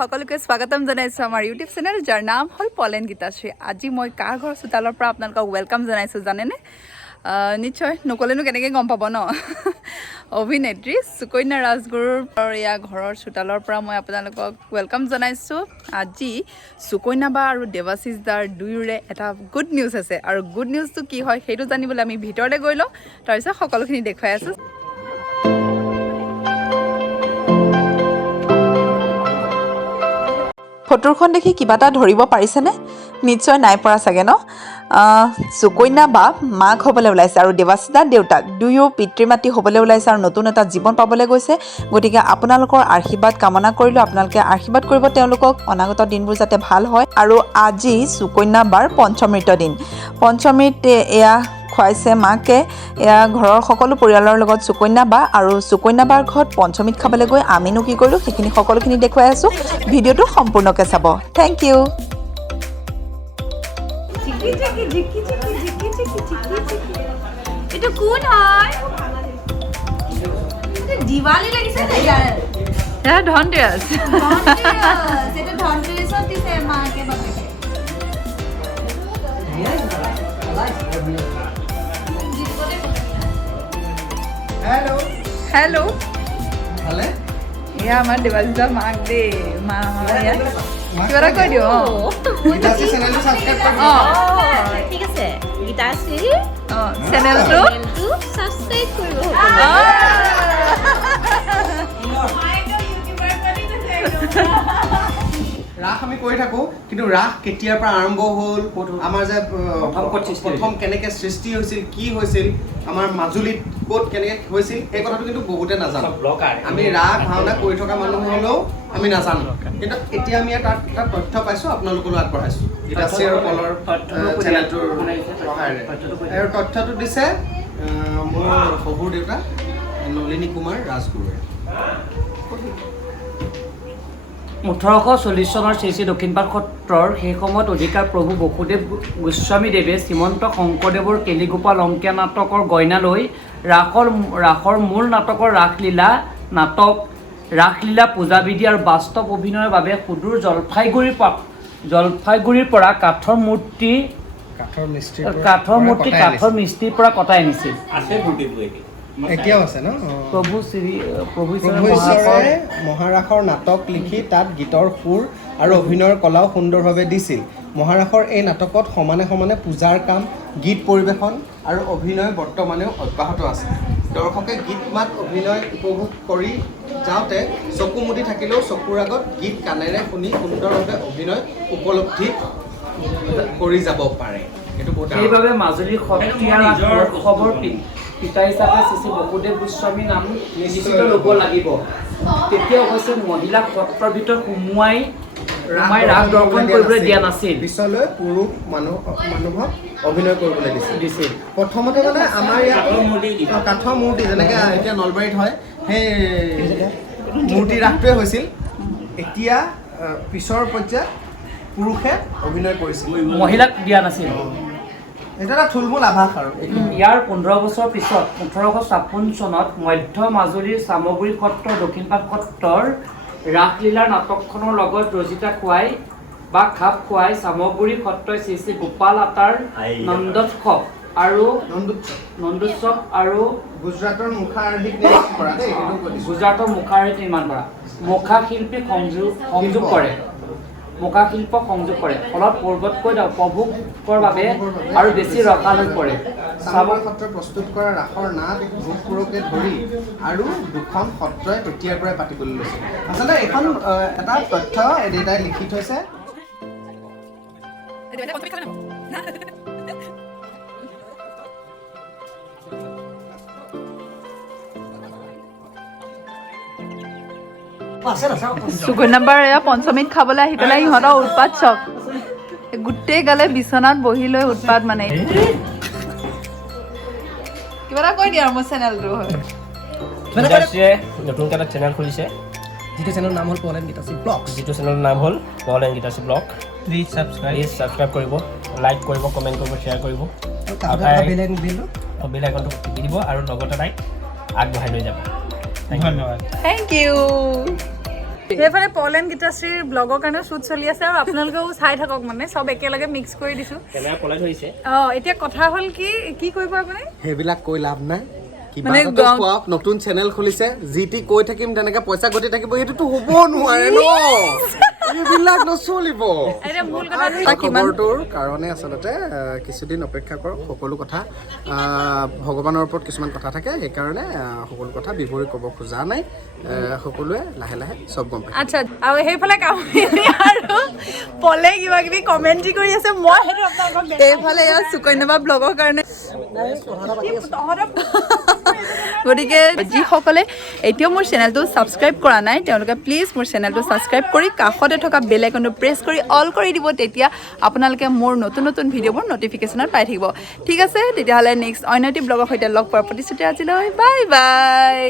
সকলোকে স্বাগতম জনাইছোঁ আমাৰ ইউটিউব চেনেল যাৰ নাম হ'ল পলেন গীতাশ্ৰী। আজি মই কাৰ ঘৰ চোতালৰ পৰা আপোনালোকক ৱেলকাম জনাইছোঁ জানেনে? নিশ্চয় নক'লেনো কেনেকৈ গম পাব ন। অভিনেত্ৰী সুকন্যা ৰাজগুৰুৰ এয়া ঘৰৰ চোতালৰ পৰা মই আপোনালোকক ৱেলকাম জনাইছোঁ। আজি সুকন্যা বা আৰু দেৱাশিষ দাৰ দুয়োৰে এটা গুড নিউজ আছে, আৰু গুড নিউজটো কি হয় সেইটো জানিবলৈ আমি ভিতৰলৈ গৈ লওঁ, তাৰপিছত সকলোখিনি দেখুৱাই আছোঁ। ফটোখন দেখি কিবা এটা ধৰিব পাৰিছেনে? নিশ্চয় নাই পৰা চাগে ন। সুকন্যা বা মাক হ'বলৈ ওলাইছে আৰু দেৱাশিষ দাৰ দেউতাক দুয়ো পিতৃ মাতৃ হ'বলৈ ওলাইছে আৰু নতুন এটা জীৱন পাবলৈ গৈছে। গতিকে আপোনালোকৰ আশীৰ্বাদ কামনা কৰিলোঁ, আপোনালোকে আশীৰ্বাদ কৰিব তেওঁলোকক, অনাগত দিনবোৰ যাতে ভাল হয়। আৰু আজি সুকন্যা বাৰ পঞ্চমৃত দিন। পঞ্চমৃত এয়া খুৱাইছে মাকে, এয়া ঘৰৰ সকলো পৰিয়ালৰ লগত সুকন্যা বা আৰু সুকন্যা বাৰ ঘৰত পঞ্চমৃত খাবলৈ গৈ আমিনো কি কৰিলোঁ সেইখিনি সকলোখিনি দেখুৱাই আছোঁ। ভিডিঅ'টো সম্পূৰ্ণকৈ চাব। Thank you. এটা কোন হয়? দিৱালী লাগিছে না ইয়াৰ? এয়া ধনতেৰাছ। এটা ধনতেৰাছত দিছে মাকে বাপেকে। हेलो হেল্ল', ভালে এয়া আমাৰ দেৱাশিষৰ মাক দেই। মা এয়া কিবা এটা কৈ দিওঁ। গীতাশ্ৰী চেনেলটো সাবস্ক্ৰাইব কৰিব ঠিক আছে, গীতাশ্ৰী চেনেলটো সাবস্ক্ৰাইব কৰিব। ৰাস আমি কৰি থাকোঁ, কিন্তু ৰাস কেতিয়াৰ পৰা আৰম্ভ হ'ল, আমাৰ যে প্ৰথম কেনেকৈ সৃষ্টি হৈছিল, কি হৈছিল, আমাৰ মাজুলীত ক'ত কেনেকৈ হৈছিল, সেই কথাটো কিন্তু বহুতে নাজানো। আমি ৰাস ভাওনা কৰি থকা মানুহ হ'লেও আমি নাজানো, কিন্তু এতিয়া আমি এটা তথ্য পাইছোঁ, আপোনালোকলৈ আগবঢ়াইছোঁ গীতাশ্ৰী আৰু পলৰ চেনেলটোৰ সহায়েৰে। আৰু তথ্যটো দিছে মোৰ শহুৰ দেউতা নলিনী কুমাৰ ৰাজগুৰুৱে। 1840 চনৰ শ্ৰী শ্ৰী দক্ষিণপাট সত্ৰৰ সেই সময়ত অধিকাৰ প্ৰভু বসুদেৱ গোস্বামীদেৱে শ্ৰীমন্ত শংকৰদেৱৰ কেলিগোপাল অংকীয়া নাটকৰ গইনা লৈ ৰাসৰ মূল নাটকৰ ৰাসলীলা পূজাবিধি আৰু বাস্তৱ অভিনয়ৰ বাবে সুদূৰ জলপাইগুৰিৰ পৰা কাঠৰ মিস্ত্ৰীৰ পৰা কটাই আনিছিল। এতিয়াও আছে ন। প্ৰভু ঈশ্বৰে মহাৰাসৰ নাটক লিখি তাত গীতৰ সুৰ আৰু অভিনয়ৰ কলাও সুন্দৰভাৱে দিছিল। মহাৰাসৰ এই নাটকত সমানে সমানে পূজাৰ কাম, গীত পৰিৱেশন আৰু অভিনয় বৰ্তমানেও অব্যাহত আছে। দৰ্শকে গীত মাত অভিনয় উপভোগ কৰি যাওঁতে চকু মুদি থাকিলেও চকুৰ আগত গীত কাণেৰে শুনি সুন্দৰভাৱে অভিনয় উপলব্ধি কৰি যাব পাৰে। সেইবাবে মাজুলীৰ সত্ৰীয়া উৎসৱৰ পিতা হিচাপে শ্ৰী শ্ৰী বসুদেৱ গোস্বামী নাম নিশ্চিত ল'ব লাগিব। তেতিয়া অৱশ্যে মহিলাক সত্ৰৰ ভিতৰত সোমাই ৰাস দৰ্শন কৰিবলৈ দিয়া নাছিল। পিছলৈ পুৰুষ মানুহক অভিনয় কৰিবলৈ দিছিল। প্ৰথমতে মানে আমাৰ ইয়াত কাঠৰ মূৰ্তি যেনেকৈ এতিয়া নলবাৰীত হয়, সেই মূৰ্তি ৰাসটোৱে হৈছিল। এতিয়া পিছৰ পৰ্যায়ত পুৰুষে অভিনয় কৰিছিল, মহিলাক দিয়া নাছিল। এইটো এটা থুলমূল আভাস আৰু। ইয়াৰ 15 বছৰ পিছত 1856 চনত মধ্য মাজুলীৰ চামগুৰি সত্ৰৰ দক্ষিণপাট সত্ৰৰ ৰাসলীলাৰ নাটকখনৰ লগত ৰচিতা খুৱাই বা খাপ খুৱাই চামগুৰি সত্ৰই শ্ৰী শ্ৰী গোপাল আতাৰ নন্দোৎসৱ আৰু গুজৰাটৰ মুখাৰ্হিত নিৰ্মাণ কৰা মুখা শিল্পীক সংযোগ কৰে। ফলত পূৰ্বতকৈ উপভোগৰ বাবে আৰু বেছি ৰসাল হৈ পৰে। চামগুৰি সত্ৰই প্ৰস্তুত কৰা ৰাসৰ নাট ভোগপুৰকে ধৰি আৰু দুখন সত্ৰই তেতিয়াৰ পৰাই পাতিবলৈ লৈছিল। আচলতে এইখন এটা তথ্য দেউতাই লিখি থৈছে। সুকন্যা বাৰ এয়া পঞ্চমীত খাবলৈ আহি পেলাই ইহঁতৰ উৎপাত চক। গোটেই গালে বিচনাত বহি লৈ উৎপাত মানে। কিবা এটা কৈ দিয়া আৰু মোৰ চেনেলটো হয়। নতুনকৈ এটা চেনেল খুলিছে, যিটো চেনেলৰ নাম হ'ল পলেন গীতাশ্ৰী ব্লগ। প্লিজ ছাবস্ক্ৰাইব কৰিব, লাইক কৰিব, কমেণ্ট কৰিব, শ্বেয়াৰ কৰিব, বেল আইকনটো টিপি দিব আৰু লগতে তাইক আগবঢ়াই লৈ যাব। ধন্যবাদ। Thank you. সেইফালে পল এণ্ড গীতাশ্ৰীৰ ব্লগৰ কাৰণেও শ্বুট চলি আছে আৰু আপোনালোকেও চাই থাকক মানে চব একেলগে মিক্স কৰি দিছোঁ কেমেৰা পলাই ধৰিছে এতিয়া কথা হ'ল কি কৰিব আপুনি সেইবিলাক কৈ লাভ নাই কিবা মানে এটা কোৱাক নতুন চেনেল খুলিছে জিটি কৈ থাকিম তেনেকে পইচা ঘটি থাকিব সেইটোতো হ'ব নোৱাৰে ন এইবিলাক নচলিব এতিয়া মূল কথা খবৰটোৰ কাৰণে আচলতে কিছুদিন অপেক্ষা কৰক সকলো কথা ভগৱানৰ ওপৰত কিছুমান কথা থাকে সেইকাৰণে সকলো কথা বিৱৰি ক'ব খোজা নাই সকলোৱে লাহে লাহে চব গম পায় আচ্ছা আৰু সেইফালে কামখিনি আৰু পলে কিবা কিবি কমেণ্ট্ৰি কৰি আছে মই সেইটো আপোনালোকক এইফালে এয়া সুকন্যা বা ব্লগৰ কাৰণে গতিকে যিসকলে এতিয়াও মোৰ চেনেলটো ছাবস্ক্ৰাইব কৰা নাই তেওঁলোকে প্লিজ মোৰ চেনেলটো ছাবস্ক্ৰাইব কৰি কাষতে থকা বেল আইকনটো প্ৰেছ কৰি অল কৰি দিব তেতিয়া আপোনালোকে মোৰ নতুন নতুন ভিডিঅ'বোৰ নটিফিকেশ্যনত পাই থাকিব ঠিক আছে তেতিয়াহ'লে নেক্সট অন্য এটি ব্লগৰ সৈতে লগ পোৱাৰ প্ৰতিশ্ৰুতি আজিলৈ বাই বাই